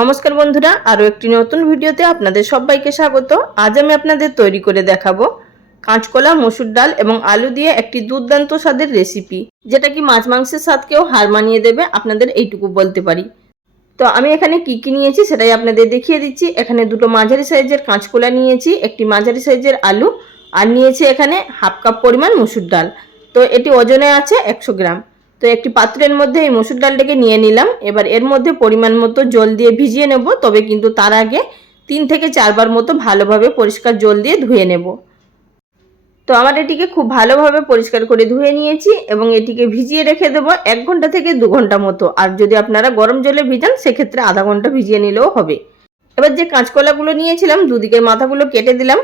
নমস্কার বন্ধুরা, আরও একটি নতুন ভিডিওতে আপনাদের সবাইকে স্বাগত। আজ আমি আপনাদের তৈরি করে দেখাবো কাঁচকলা, মসুর ডাল এবং আলু দিয়ে একটি দুর্দান্ত স্বাদের রেসিপি, যেটা কি মাছ মাংসের স্বাদকেও হার মানিয়ে দেবে, আপনাদের এইটুকু বলতে পারি। তো আমি এখানে কি কি নিয়েছি সেটাই আপনাদের দেখিয়ে দিচ্ছি। এখানে দুটো মাঝারি সাইজের কাঁচকলা নিয়েছি, একটি মাঝারি সাইজের আলু, আর নিয়েছি এখানে হাফ কাপ পরিমাণ মসুর ডাল। তো এটি ওজনে আছে একশো গ্রাম। তো একটি পাত্রের মধ্যে এই মসুর ডালটাকে নিয়ে নিলাম। এবার এর মধ্যে পরিমাণ মতো জল দিয়ে ভিজিয়ে নেব, তবে কিন্তু তার আগে তিন থেকে চারবার মতো ভালোভাবে পরিষ্কার জল দিয়ে ধুয়ে নেব। তো আমার এটিকে খুব ভালোভাবে পরিষ্কার করে ধুয়ে নিয়েছি এবং এটিকে ভিজিয়ে রেখে দেবো এক ঘণ্টা থেকে দু ঘণ্টা মতো। আর যদি আপনারা গরম জলে ভিজান, সেক্ষেত্রে আধা ঘণ্টা ভিজিয়ে নিলেও হবে। এবার যে কাঁচকলাগুলো নিয়েছিলাম দুদিকের মাথাগুলো কেটে দিলাম।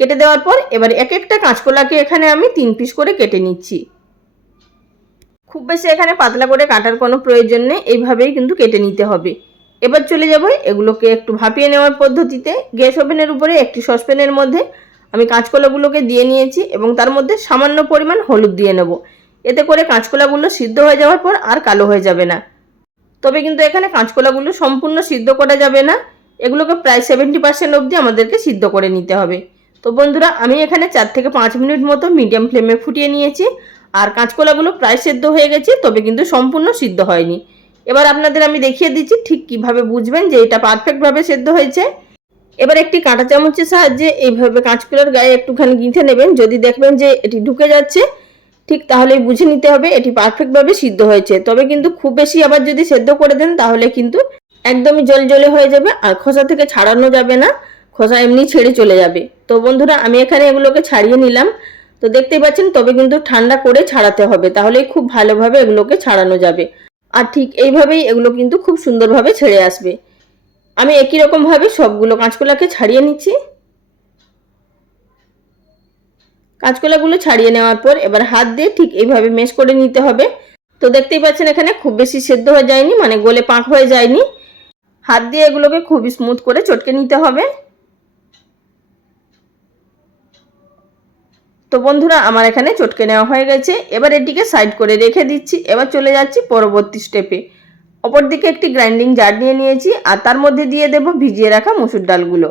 কেটে দেওয়ার পর এবার এক একটা কাঁচকলাকে এখানে আমি তিন পিস করে কেটে নিচ্ছি। খুব বেশি এখানে পাতলা করে কাটার কোনো প্রয়োজন নেই, এইভাবেই কিন্তু কেটে নিতে হবে। এবার চলে যাব এগুলোকে একটু ভাপিয়ে নেওয়ার পদ্ধতিতে। গ্যাস ওভেনের উপরে একটি সসপ্যানের মধ্যে আমি কাঁচকলাগুলোকে দিয়ে নিয়েছি এবং তার মধ্যে সামান্য পরিমাণ হলুদ দিয়ে নেব। এতে করে কাঁচকলাগুলো সিদ্ধ হয়ে যাওয়ার পর আর কালো হয়ে যাবে না। তবে কিন্তু এখানে কাঁচকলাগুলো সম্পূর্ণ সিদ্ধ করা যাবে না। এগুলোকে প্রায় সেভেন্টি পার্সেন্ট অবধি আমাদেরকে সিদ্ধ করে নিতে হবে। তো বন্ধুরা, আমি এখানে চার থেকে পাঁচ মিনিট মতো মিডিয়াম ফ্লেমে ফুটিয়ে নিয়েছি। আর কাঁচকলাগুলো প্রায় সেদ্ধ হয়ে গেছে, তবে কিন্তু সম্পূর্ণ সিদ্ধ হয়নি। এবার আপনাদের আমি দেখিয়ে দিচ্ছি ঠিক কীভাবে বুঝবেন যে এটা পারফেক্টভাবে সেদ্ধ হয়েছে। এবার একটি কাঁটা চামচের সাহায্যে এইভাবে কাঁচকলার গায়ে একটুখানি গিঁথে নেবেন। যদি দেখবেন যে এটি ঢুকে যাচ্ছে, ঠিক তাহলেই বুঝে নিতে হবে এটি পারফেক্টভাবে সিদ্ধ হয়েছে। তবে কিন্তু খুব বেশি আবার যদি সেদ্ধ করে দেন, তাহলে কিন্তু একদমই জল জলে হয়ে যাবে আর খোসা থেকে ছাড়ানো যাবে না। খোসা এমনি ছেড়ে চলে যাবে। তো বন্ধুরা, আমি এখানে এগুলোকে ছাড়িয়ে নিলাম। তো দেখতেই পাচ্ছেন, তবে কিন্তু ঠান্ডা করে ছাড়াতে হবে। তাহলেই খুব ভালোভাবে এগুলোকে ছাড়ানো যাবে। আর ঠিক এইভাবেই এগুলো কিন্তু খুব সুন্দরভাবে ছেড়ে আসবে। আমি একই রকমভাবে সবগুলো কাঁচকলাকে ছাড়িয়ে নিচ্ছি। কাঁচকলাগুলো ছাড়িয়ে নেওয়ার পর এবার হাত দিয়ে ঠিক এইভাবে মেশ করে নিতে হবে। তো দেখতেই পাচ্ছেন এখানে খুব বেশি সেদ্ধ হয়ে যায়নি মানে গলে পাক হয়ে যায়নি। হাত দিয়ে এগুলোকে খুবই স্মুথ করে চটকে নিতে হবে। তো বন্ধুরা, আমার এখানে চটকে নেওয়া হয়ে গেছে। এবার এটিকে সাইড করে রেখে দিচ্ছি। এবার চলে যাচ্ছি পরবর্তী স্টেপে অপর দিকে একটি গ্রাইন্ডিং জার নিয়ে নিয়েছি আর তার মধ্যে দিয়ে দেব ভিজিয়ে রাখা মুসুর ডালগুলো।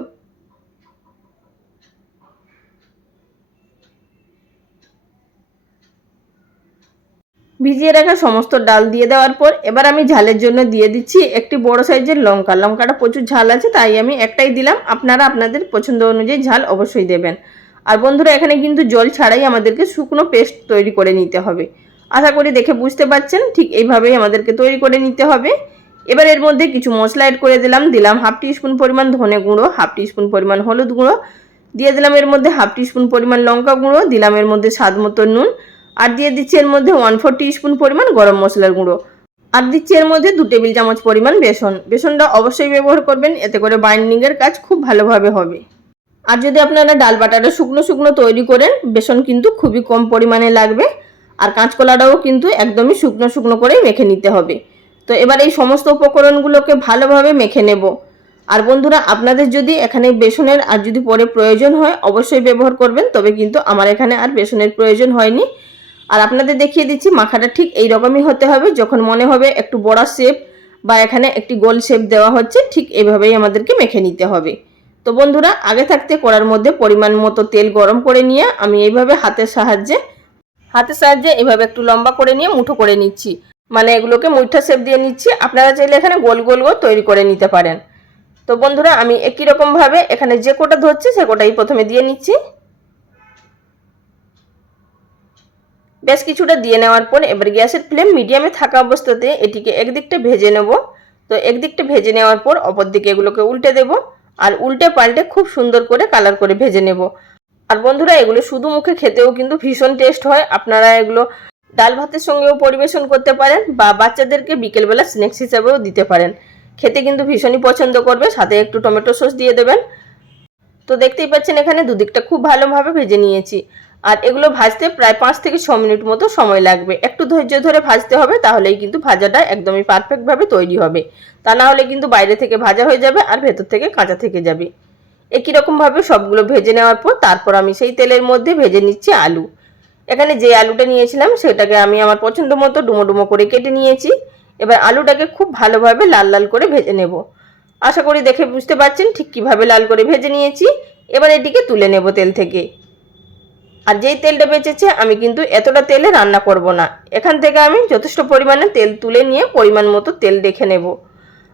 ভিজিয়ে রাখা সমস্ত ডাল দিয়ে দেওয়ার পর এবার আমি ঝালের জন্য দিয়ে দিচ্ছি একটি বড় সাইজের লঙ্কা। লঙ্কাটা প্রচুর ঝাল আছে, তাই আমি একটাই দিলাম। আপনারা আপনাদের পছন্দ অনুযায়ী ঝাল অবশ্যই দেবেন। আর বন্ধুরা, এখানে কিন্তু জল ছাড়াই আমাদেরকে শুকনো পেস্ট তৈরি করে নিতে হবে। আশা করি দেখে বুঝতে পারছেন, ঠিক এইভাবেই আমাদেরকে তৈরি করে নিতে হবে। এবার এর মধ্যে কিছু মশলা অ্যাড করে দিলাম দিলাম হাফ স্পুন পরিমাণ ধনে গুঁড়ো হাফ স্পুন পরিমাণ হলুদ গুঁড়ো, দিয়ে দিলাম এর মধ্যে হাফ স্পুন পরিমাণ লঙ্কা গুঁড়ো, দিলাম এর মধ্যে স্বাদ মতো নুন, আর দিয়ে দিচ্ছি এর মধ্যে ওয়ান ফোর স্পুন পরিমাণ গরম মশলার গুঁড়ো। আর দিচ্ছি এর মধ্যে দু টেবিল চামচ পরিমাণ বেসন। বেসনটা অবশ্যই ব্যবহার করবেন, এতে করে বাইন্ডিংয়ের কাজ খুব ভালোভাবে হবে। আর যদি আপনারা ডাল বাটাটা শুকনো শুকনো তৈরি করেন, বেসন কিন্তু খুবই কম পরিমাণে লাগবে। আর কাঁচকলাটাও কিন্তু একদমই শুকনো শুকনো করেই মেখে নিতে হবে। তো এবার এই সমস্ত উপকরণগুলোকে ভালোভাবে মেখে নেব। আর বন্ধুরা, আপনাদের যদি এখানে বেসনের আর যদি পরে প্রয়োজন হয়, অবশ্যই ব্যবহার করবেন, তবে কিন্তু আমার এখানে আর বেসনের প্রয়োজন হয়নি। আর আপনাদের দেখিয়ে দিচ্ছি, মাখাটা ঠিক এই রকমই হতে হবে, যখন মনে হবে একটু বড়া শেপ বা এখানে একটি গোল শেপ দেওয়া হচ্ছে, ঠিক এভাবেই আমাদেরকে মেখে নিতে হবে। তো বন্ধুরা, আগে থাকতে কড়ার মধ্যে পরিমাণ মতো তেল গরম করে নিয়ে আমি এইভাবে হাতের সাহায্যে হাতের সাহায্যে এভাবে একটু লম্বা করে নিয়ে মুঠো করে নিচ্ছি। মানে এগুলোকে মুঠা শেপ দিয়ে নিচ্ছি। আপনারা চাইলে এখানে গোল গোল গোল তৈরি করে নিতে পারেন। তো বন্ধুরা, আমি একই রকমভাবে এখানে যে কোটা ধরছি, সে কোটাই প্রথমে দিয়ে নিচ্ছি। বেশ কিছুটা দিয়ে নেওয়ার পর এবার গ্যাসের ফ্লেম মিডিয়ামে থাকা অবস্থাতে এটিকে একদিকটা ভেজে নেব। তো একদিকটা ভেজে নেওয়ার পর অপর দিকে এগুলোকে উল্টে দেব। আর উল্টে পাল্টে খুব সুন্দর করে কালার করে ভেজে নেব। আর বন্ধুরা, এগুলো শুধু মুখে খেতেও কিন্তু ভীষণ টেস্ট হয়। আপনারা এগুলো ডাল ভাতের সঙ্গেও পরিবেশন করতে পারেন বা বাচ্চাদেরকে বিকেলবেলা স্ন্যাক্স হিসাবেও দিতে পারেন। খেতে কিন্তু ভীষণই পছন্দ করবে। সাথে একটু টমেটো সস দিয়ে দেবেন। তো দেখতেই পাচ্ছেন এখানে দুদিকটা খুব ভালোভাবে ভেজে নিয়েছি। আর এগুলো ভাজতে প্রায় পাঁচ থেকে ছ মিনিট মতো সময় লাগবে। একটু ধৈর্য ধরে ভাজতে হবে, তাহলেই কিন্তু ভাজাটা একদমই পারফেক্টভাবে তৈরি হবে। তা না হলে কিন্তু বাইরে থেকে ভাজা হয়ে যাবে আর ভেতর থেকে কাঁচা থেকে যাবে। একই রকমভাবে সবগুলো ভেজে নেওয়ার পর তারপর আমি সেই তেলের মধ্যে ভেজে নিচ্ছি আলু। এখানে যে আলুটা নিয়েছিলাম, সেটাকে আমি আমার পছন্দ মতো ডুমো ডুমো করে কেটে নিয়েছি। এবার আলুটাকে খুব ভালোভাবে লাল লাল করে ভেজে নেব। আশা করি দেখে বুঝতে পারছেন ঠিক কীভাবে লাল করে ভেজে নিয়েছি। এবার এটিকে তুলে নেব তেল থেকে। আর যেই তেলটা বেঁচেছে, আমি কিন্তু এতটা তেলে রান্না করব না। এখান থেকে আমি যথেষ্ট পরিমাণে তেল তুলে নিয়ে পরিমাণ মতো তেল রেখে নেব।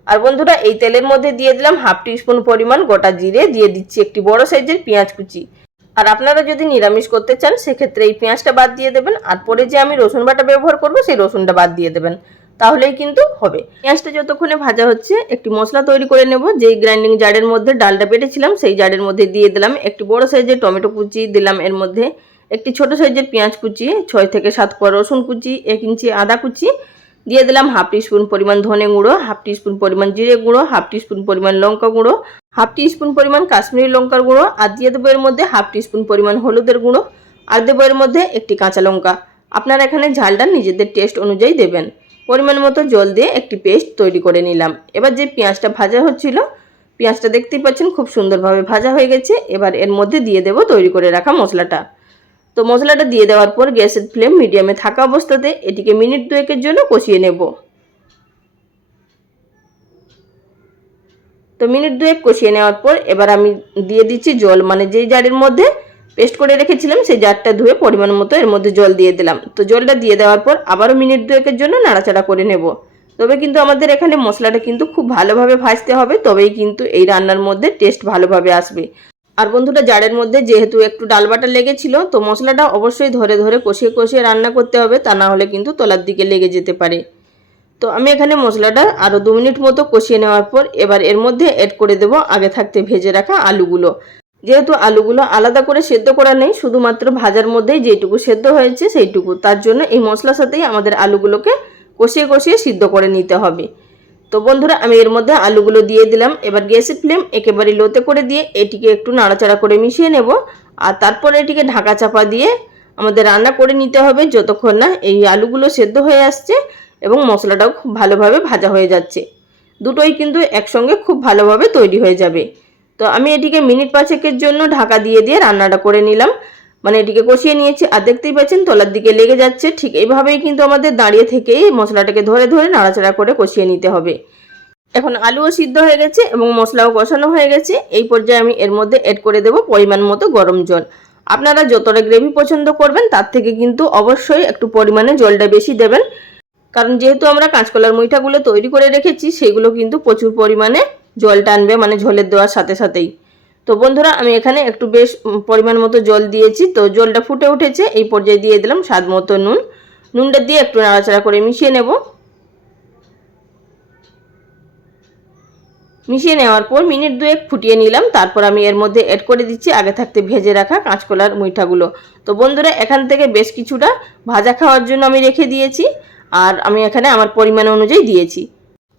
আর বন্ধুরা, এই তেলের মধ্যে দিয়ে দিলাম হাফ টিস্পুন পরিমাণ গোটা জিরে, দিয়ে দিচ্ছি একটি বড় সাইজের পেঁয়াজ কুচি। আর আপনারা যদি নিরামিষ করতে চান, সেক্ষেত্রে এই পেঁয়াজটা বাদ দিয়ে দেবেন। আর পরে যে আমি রসুন বাটা ব্যবহার করব, সেই রসুনটা বাদ দিয়ে দেবেন। তাহলেই কিন্তু হবে। পেঁয়াজটা যতক্ষণে ভাজা হচ্ছে, একটি মশলা তৈরি করে নেব। যেই গ্রাইন্ডিং জারের মধ্যে ডালটা বেটেছিলাম, সেই জারের মধ্যে দিয়ে দিলাম একটি বড় সাইজের টমেটো কুচি, দিলাম এর মধ্যে একটি ছোট সাইজের পেঁয়াজ কুচি, ছয় থেকে সাত কোয়া রসুন কুচি, এক ইঞ্চি আদা কুচি, দিয়ে দিলাম হাফ টিস্পুন পরিমাণ ধনে গুঁড়ো, হাফ টিস্পুন পরিমাণ জিরে গুঁড়ো, হাফ টিস্পুন পরিমাণ লঙ্কা গুঁড়ো, হাফ টিস্পুন পরিমাণ কাশ্মীরি লঙ্কার গুঁড়ো, আর দিয়ে দেবো এর মধ্যে হাফ টিস্পুন পরিমাণ হলুদের গুঁড়ো, আর দেবো এর মধ্যে একটি কাঁচা লঙ্কা। আপনারা এখানে ঝালটা নিজেদের টেস্ট অনুযায়ী দেবেন। পরিমাণ মতো জল দিয়ে একটি পেস্ট তৈরি করে নিলাম। এবার যে পেঁয়াজটা ভাজা হচ্ছিল, পেঁয়াজটা দেখতেই পাচ্ছেন খুব সুন্দরভাবে ভাজা হয়ে গেছে। এবার এর মধ্যে দিয়ে দেবো তৈরি করে রাখা মশলাটা। তো মশলাটা দিয়ে দেওয়ার পর গ্যাসের ফ্লেম মিডিয়ামে থাকা অবস্থাতে এটিকে মিনিট দুয়েকের জন্য কষিয়ে নেব। তো মিনিট দুয়েক কষিয়ে নেওয়ার পর এবার আমি দিয়ে দিচ্ছি জল মানে যেই জারের মধ্যে পেস্ট করে রেখেছিলাম, সেই জারটা ধুয়ে পরিমাণ মতো এর মধ্যে জল দিয়ে দিলাম। তো জলটা দিয়ে দেওয়ার পর আবারও মিনিট দুয়েকের জন্য নাড়াচাড়া করে নেব। তবে কিন্তু আমাদের এখানে মশলাটা কিন্তু খুব ভালোভাবে ভাজতে হবে, তবেই কিন্তু এই রান্নার মধ্যে টেস্ট ভালোভাবে আসবে। আর বন্ধুটা জারের মধ্যে যেহেতু একটু ডাল বাটা লেগেছিল, তো মশলাটা অবশ্যই ধরে ধরে কষিয়ে কষিয়ে রান্না করতে হবে, তা না হলে কিন্তু তলার দিকে লেগে যেতে পারে। তো আমি এখানে মশলাটা আরও দু মিনিট মতো কষিয়ে নেওয়ার পর এবার এর মধ্যে অ্যাড করে দেব আগে থাকতে ভেজে রাখা আলুগুলো। যেহেতু আলুগুলো আলাদা করে সেদ্ধ করা নেই, শুধুমাত্র ভাজার মধ্যেই যেটুকু সেদ্ধ হয়েছে সেইটুকু। তার জন্য এই মশলার সাথেই আমাদের আলুগুলোকে কষিয়ে কষিয়ে সিদ্ধ করে নিতে হবে। তো বন্ধুরা, আমি এর মধ্যে আলুগুলো দিয়ে দিলাম। এবার গ্যাসের ফ্লেম একেবারে লোতে করে দিয়ে এটিকে একটু নাড়াচাড়া করে মিশিয়ে নেব। আর তারপর এটিকে ঢাকা চাপা দিয়ে আমাদের রান্না করে নিতে হবে যতক্ষণ না এই আলুগুলো সেদ্ধ হয়ে আসছে এবং মশলাটাও খুব ভালোভাবে ভাজা হয়ে যাচ্ছে। দুটোই কিন্তু একসঙ্গে খুব ভালোভাবে তৈরি হয়ে যাবে। তো আমি এটিকে মিনিট পাঁচেকের জন্য ঢাকা দিয়ে দিয়ে রান্নাটা করে নিলাম। মানে এটিকে কষিয়ে নিয়েছি আর দেখতেই পাচ্ছেন তলার দিকে লেগে যাচ্ছে। ঠিক এইভাবেই কিন্তু আমাদের দাঁড়িয়ে থেকেই মশলাটাকে ধরে ধরে নাড়াচাড়া করে কষিয়ে নিতে হবে। এখন আলুও সিদ্ধ হয়ে গেছে এবং মশলাও কষানো হয়ে গেছে। এই পর্যায়ে আমি এর মধ্যে অ্যাড করে দেব পরিমাণ মতো গরম জল। আপনারা যতটা গ্রেভি পছন্দ করবেন তার থেকে কিন্তু অবশ্যই একটু পরিমাণে জলটা বেশি দেবেন। কারণ যেহেতু আমরা কাঁচকলার মুইঠাগুলো তৈরি করে রেখেছি, সেগুলো কিন্তু প্রচুর পরিমাণে জল টানবে মানে ঝোলের দেওয়ার সাথে সাথেই। তো বন্ধুরা, আমি এখানে একটু বেশ পরিমাণ মতো জল দিয়েছি। তো জলটা ফুটে উঠেছে, এই পর্যায়ে দিয়ে দিলাম স্বাদ মতো নুন। নুনটা দিয়ে একটু নাড়াচাড়া করে মিশিয়ে নেব। মিশিয়ে নেওয়ার পর মিনিট দুয়েক ফুটিয়ে নিলাম। তারপর আমি এর মধ্যে অ্যাড করে দিচ্ছি আগে থাকতে ভেজে রাখা কাঁচকলার মুইঠাগুলো। তো বন্ধুরা, এখান থেকে বেশ কিছুটা ভাজা খাওয়ার জন্য আমি রেখে দিয়েছি। আর আমি এখানে আমার পরিমাণ অনুযায়ী দিয়েছি।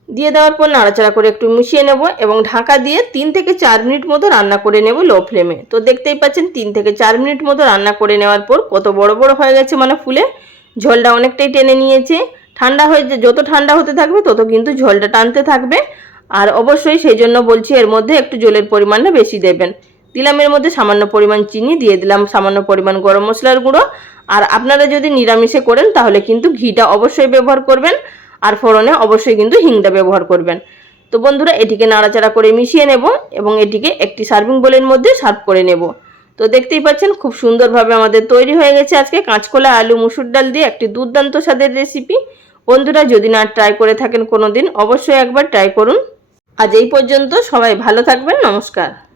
দিয়ে দেওয়ার পর নাড়াচাড়া করে একটু মিশিয়ে নেব এবং ঢাকা দিয়ে তিন থেকে চার মিনিট মতো রান্না করে নেব লো ফ্লেমে। তো দেখতেই পাচ্ছেন, তিন থেকে চার মিনিট মতো রান্না করে নেওয়ার পর কত বড় বড় হয়ে গেছে মানে ফুলে। ঝোলটা অনেকটাই টেনে নিয়েছে। ঠান্ডা হয়ে যত ঠান্ডা হতে থাকবে, তত কিন্তু ঝোলটা টানতে থাকবে। আর অবশ্যই সেই জন্য বলছি এর মধ্যে একটু জলের পরিমাণটা বেশি দেবেন। দিলাম এর মধ্যে সামান্য পরিমাণ চিনি, দিয়ে দিলাম সামান্য পরিমাণ গরম মশলার গুঁড়ো। আর আপনারা যদি নিরামিষে করেন, তাহলে কিন্তু ঘিটা অবশ্যই ব্যবহার করবেন। আর ফোড়নে অবশ্যই কিন্তু হিংটা ব্যবহার করবেন। তো বন্ধুরা, এটিকে নাড়াচাড়া করে মিশিয়ে নেব এবং এটিকে একটি সার্ভিং বোলের মধ্যে সার্ভ করে নেব। তো দেখতেই পাচ্ছেন, খুব সুন্দরভাবে আমাদের তৈরি হয়ে গেছে আজকে কাঁচকলা, আলু, মুসুর ডাল দিয়ে একটি দুর্দান্ত স্বাদের রেসিপি। বন্ধুরা, যদি না ট্রাই করে থাকেন কোনো দিন অবশ্যই একবার ট্রাই করুন। আজ এই পর্যন্ত সবাই ভালো থাকবেন, নমস্কার।